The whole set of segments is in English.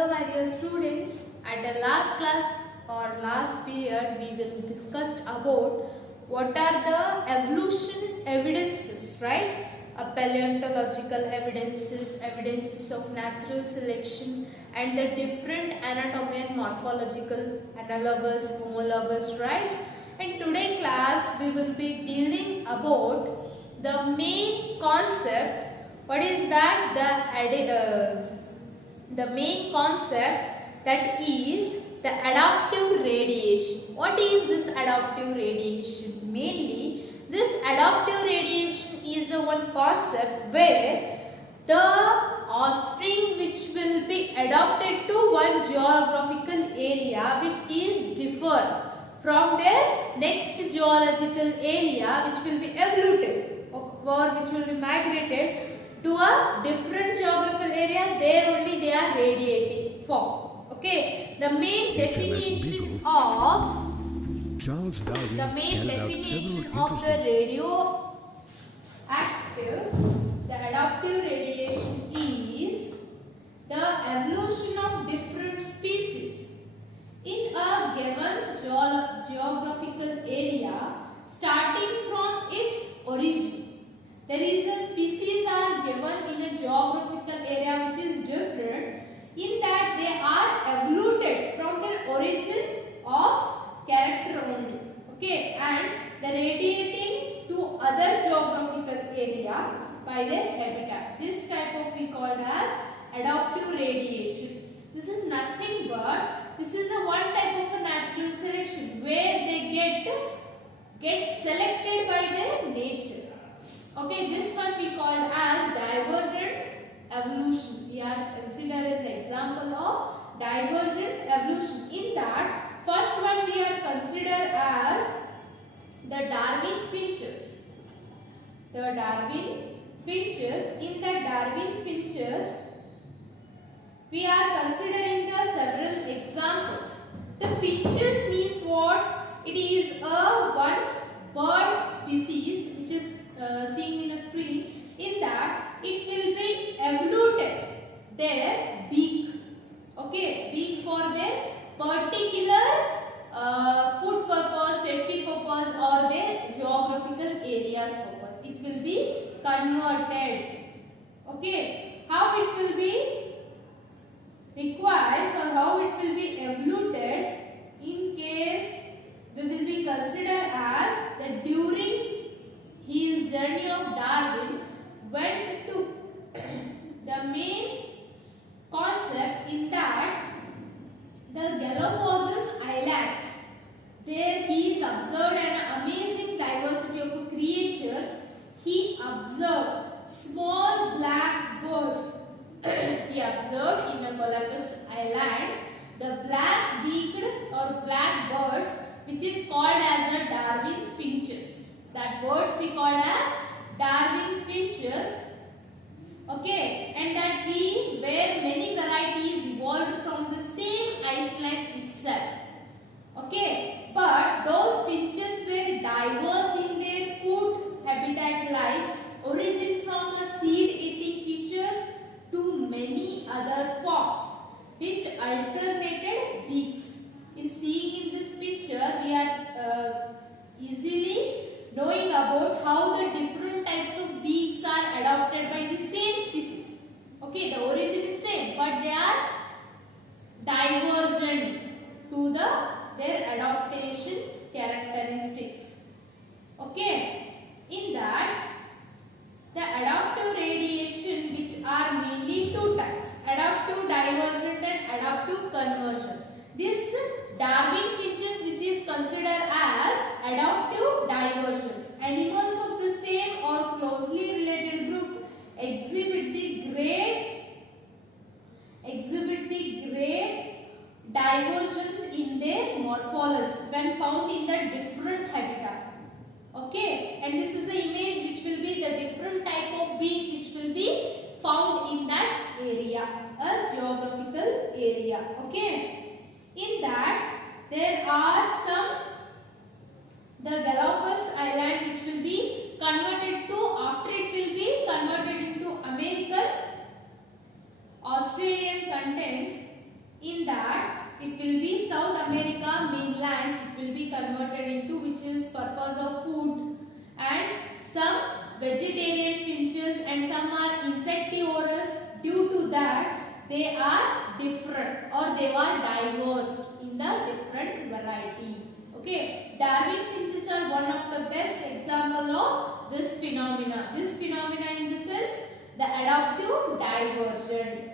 Hello my dear students, at the last class or last period we will discuss about what are the evolution evidences, right? Paleontological evidences of natural selection and the different anatomy and morphological, analogous, homologous, right? And today class we will be dealing about the main concept. What is that? The main concept, that is the adaptive radiation. What is this adaptive radiation? Mainly this adaptive radiation is a one concept where the offspring which will be adapted to one geographical area which is different from their next geological area, which will be evoluted or which will be migrated to a different geographical area, there only they are radiating from. Okay, the main definition of the radioactive, the adaptive radiation is the evolution of different species in a given geographical area starting from its origin. There is a species are given in a geographical area which is different, in that they are evoluted from their origin of character only. Okay, and the radiating to other geographical area by their habitat. This type of we called as adaptive radiation. This is nothing but this is a one type of a natural selection where they get selected by their nature. Okay, this one we called as divergent evolution. We are considered as an example of divergent evolution. In that, first one we are considered as the Darwin finches. The Darwin finches. In the Darwin finches, we are considering the several examples. The finches means what? It is a one bird species which is seen in a screen. In that it will be evoluted their beak. Okay, beak for their particular food purpose, safety purpose, or their geographical areas purpose. It will be converted. Okay, how it will be requires or how it will be evoluted, in case we will be considered as that during his journey of Darwin went to the main concept, in that the Galapagos Islands, there he is observed an amazing diversity of creatures. He observed small black birds. He observed in the Galapagos Islands the black beaked or black birds, which is called as the Darwin's finches. That birds we called as Darwin finches. Okay, and that where many varieties evolved from the same Iceland itself. Okay, but those finches were diverse in their food habitat, like origin from a seed-eating creatures to many other forms which alternated beaks. In seeing in this picture, we are easily knowing about how the different types of beaks are adopted by the same species. Okay, the origin is same, but they are divergent to their adaptation characteristics. Okay, in that the adaptive radiation, which are mainly two types, adaptive divergent and adaptive conversion. This Darwin finches, which is considered as adaptive diversions. Animals of the same or closely related group exhibit the great divergence in their morphology when found in the different habitat. Okay, and this is the image which will be the different type of beak which will be found in that area, a geographical area. Okay. In that, there are some, the Galapagos Island which will be converted to, after it will be converted into American, Australian content, converted into, which is purpose of food, and some vegetarian finches and some are insectivorous. Due to that, they are different or they are diverse in the different variety. Okay, Darwin finches are one of the best example of this phenomena. This phenomena in the sense the adaptive diversion.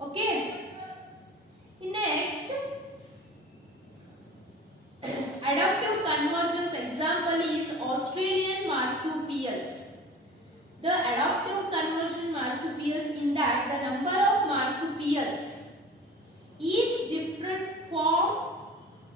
Okay. Next, adaptive conversions example is Australian marsupials. The adaptive conversion marsupials, in that the number of marsupials, each different form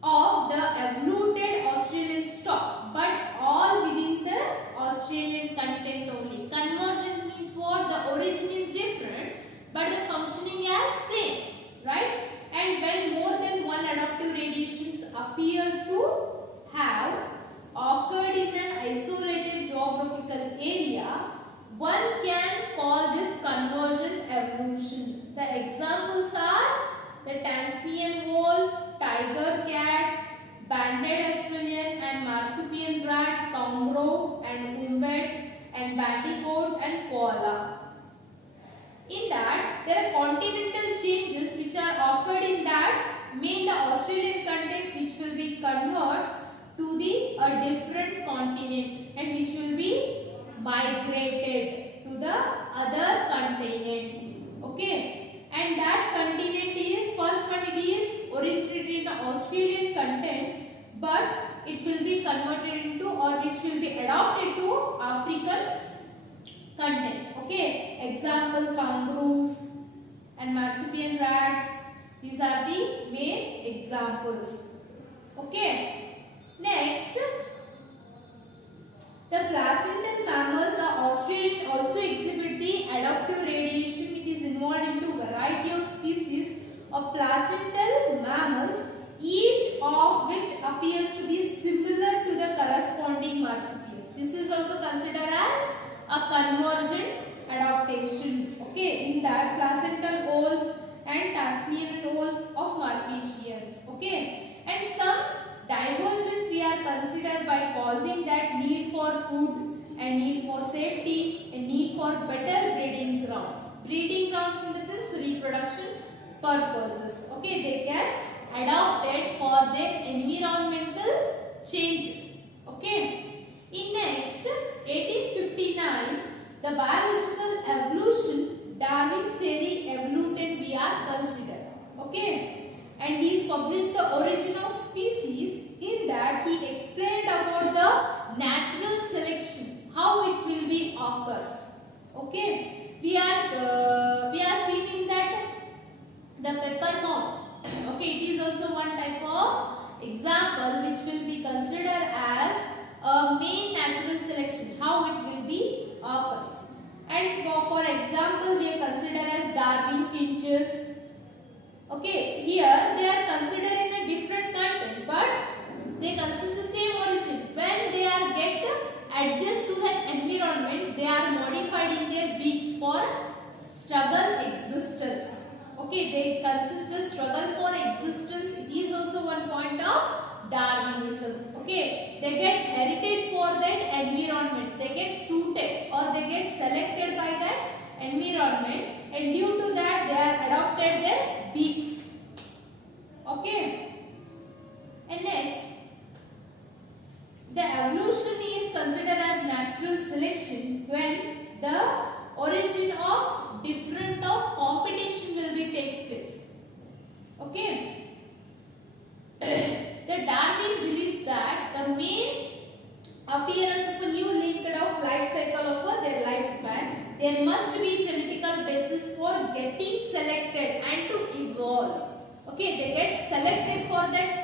of the evoluted Australian stock, but all within the Australian content only. Conversion means what? The origin is different, but the functioning is same, right? And when more than one adaptive radiations appear to have occurred in an isolated geographical area, one can call this conversion evolution. The examples are the Tasmanian wolf, tiger cat, banded Australian and marsupial rat, kangaroo and wombat and bandicoot and koala. In that, there are continental changes which are occurred in that made the Australian content which will be converted to the a different continent and which will be migrated to the other continent. Okay, and that continent is, first one, it is originated in the Australian content, but it will be converted into or which will be adopted to African content. Okay, example kangaroos and marsupial rats, these are the main examples. Okay, next, the placental mammals are Australian also exhibit the adaptive radiation. It is involved into variety of species of placental mammals, each of which appears to be similar to the corresponding marsupials. This is also considered as a convergent adaptation. Okay, in that placental wolf and Tasmanian wolf of Marfesians. Okay, and some diversion we are considered by causing that need for food and need for safety and need for better breeding grounds. Breeding grounds in the sense reproduction purposes. Okay, they can adopt it for their environmental changes. Okay, in next 1859, the biological evolution, Darwin's theory evoluted we are considered. Okay, and he published the origin of species. In that he explained about the natural selection, how it will be occurs. Okay, we are seeing that the pepper moth. Okay, it is also one type of example which will be considered as a main natural selection, how it will be occurs. And for example, we are considered as Darwin finches. Okay, here they are considered in a different content, but they consist the same origin. When they are get adjust to that environment, they are modified in their beaks for struggle existence. Okay, they consist the struggle for existence. It is also one point of Darwinism. Okay, they get herited for that environment. They get suited or they get selected by that environment, and due to that they are adopted their beaks. Okay, and next, the evolution is considered as natural selection when the origin of different of competition will be takes place. Okay. The Darwin believes that the main appearance of a new linked of life cycle of their lifespan, there must be genetical basis for getting selected and to evolve. Okay, they get selected for that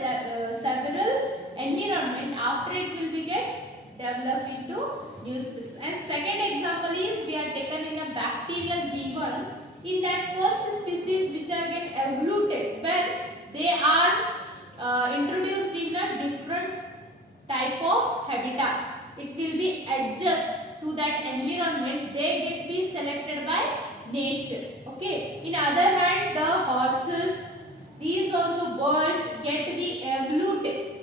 several environment. After it will be get developed into new species. And second example is we are taken in a bacterial B1. In that first species which are get evoluted when they are introduced in a different type of habitat. It will be adjust to that environment. They get be selected by nature. Okay. In other hand, the horses, these also birds get the evoluted,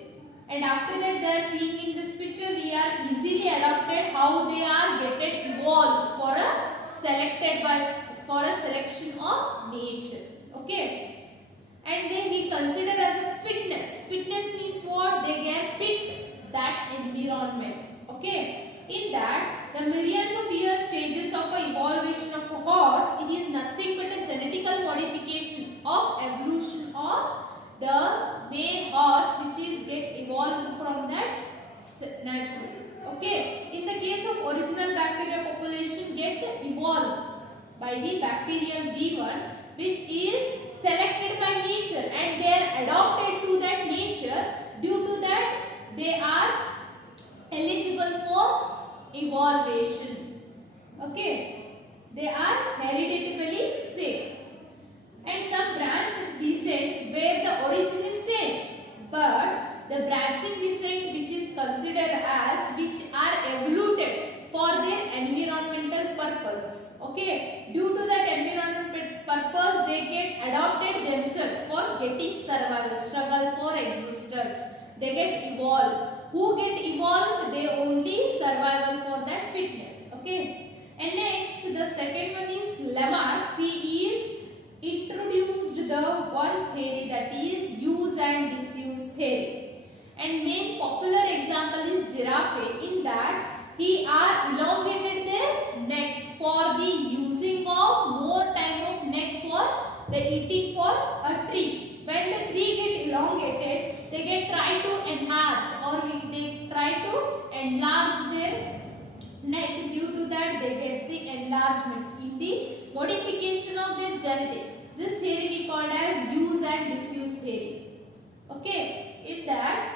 and after selected for a selection of nature. Okay, and then he considered as a fitness. Fitness means what? They get fit that environment. Okay, in that the millions of years stages of a evolution of a horse, it is nothing but a genetical modification of evolution of the main horse, which is get evolved from that natural. Okay, in the case of original bacteria population get evolved by the bacterial B1, which is selected by nature, and they are adopted to that nature. Due to that they are eligible for evolution. Okay, they are hereditably same. And some branch descent where the origin is same, but the branching descent which is considered as which are evoluted for their environmental purposes. Okay, due to that environmental purpose they get adopted themselves for getting survival, struggle for existence. They get evolved. Who get evolved? They only survival for that fitness. Okay, and next the second one is Lamarck. He is introduced the one theory, that is use and disuse theory, and main popular example is giraffe. In that he are elongated their necks for the using of more time of neck for the eating for a tree. When the tree get elongated, they get try to enhance or they try to enlarge their neck. Due to that they get the enlargement in the modification of their genetic. This theory we called as use and disuse theory. Okay, in that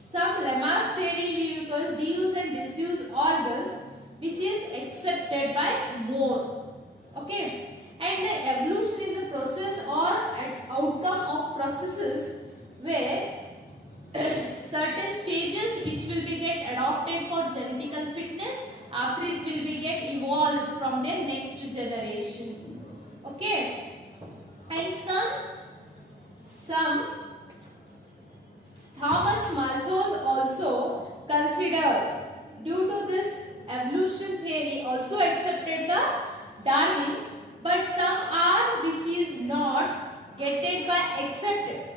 some Lamarck's theory we will call deuse and disuse organs, which is accepted by more. Okay, and the evolution is a process or an outcome of processes where certain stages which will be get adopted for genetical fitness, after it will be get evolved from their next generation. Okay, and some Thomas Malthus also considered, due to this evolution theory also accepted the Darwin's, but some are which is not getted by accepted.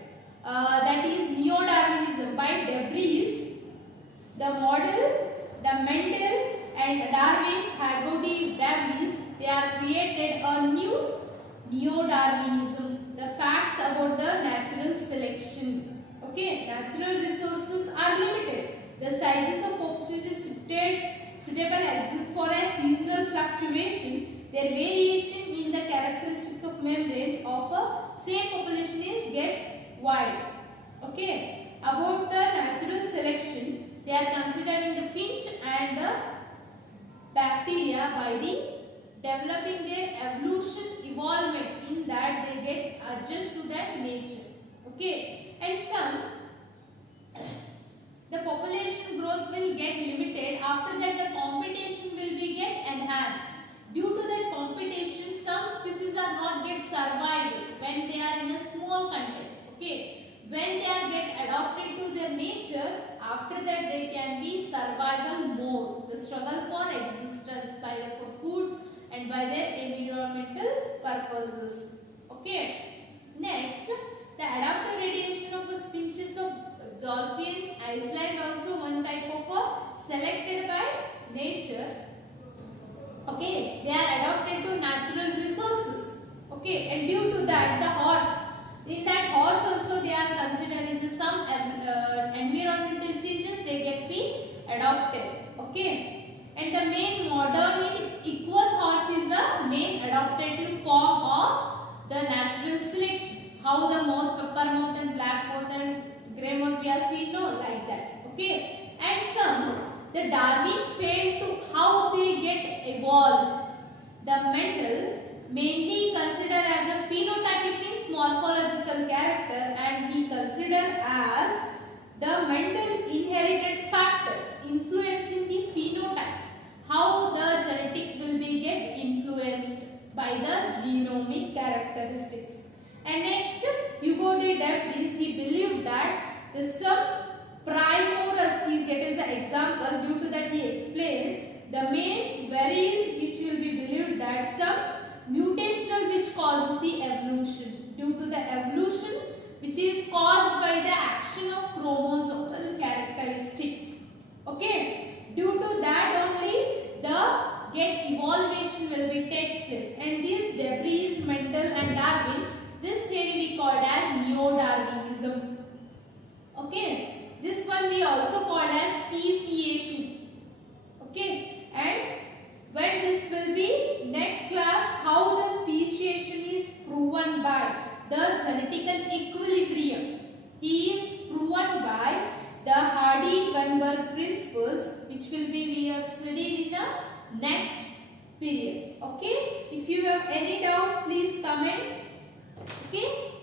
That is Neo-Darwinism by De Vries, the model, the Mendel and Darwin, Haggerty, De Vries, they are created a new Neo-Darwinism, the facts about the natural selection. Okay, natural resources are limited. The sizes of population suitable exist for a seasonal fluctuation. Their variation in the characteristics of membranes of a same population is get wide. Okay, about the natural selection, they are considering the finch and the bacteria by the developing their evolution evolvement, in that they get adjust to that nature. Okay, and some the population growth will get limited. After that the competition will be get enhanced. Due to that competition, some species are not get survived when they are in a small content. Okay, when they are get adopted to their nature, after that they can be survival mode, the struggle for existence by the for food and by their environmental purposes. Okay, next the adaptive radiation of the species of Zolfin Island, also one type of a selected by nature. Okay, they are adapted to natural resources. Okay, and due to that the horse, in that horse also they are considering some environmental changes, they get be adopted. Okay, and the main modern is equus horse is the main adaptive form of the natural selection. How the moth, pepper moth and black moth and grey moth we are seeing, no, like that. Okay, and some the Darwin failed to how they get evolved. The Mendel mainly considered as a phenotypic means morphological character, and he considered as the Mendel inherited factors influencing the phenotypes, how the genetic will be get influenced by the genomic characteristics. And next, Hugo de Vries, he believed that the some Primorus, he get as the example, due to that he explained the main varies which will be believed that some mutational which causes the evolution. Due to the evolution which is caused by the action of chromosomal characteristics. Okay, due to that only the evolution will be takes place, and these Debris, Mendel and Darwin, this theory we called as Neo-Darwinism. Okay, this one we also called as speciation. Okay, and when this will be next class, how the speciation is proven by the genetical equilibrium. He is proven by the Hardy-Weinberg principles, which will be we are studied in the next period. Okay, if you have any doubts, please comment. Okay.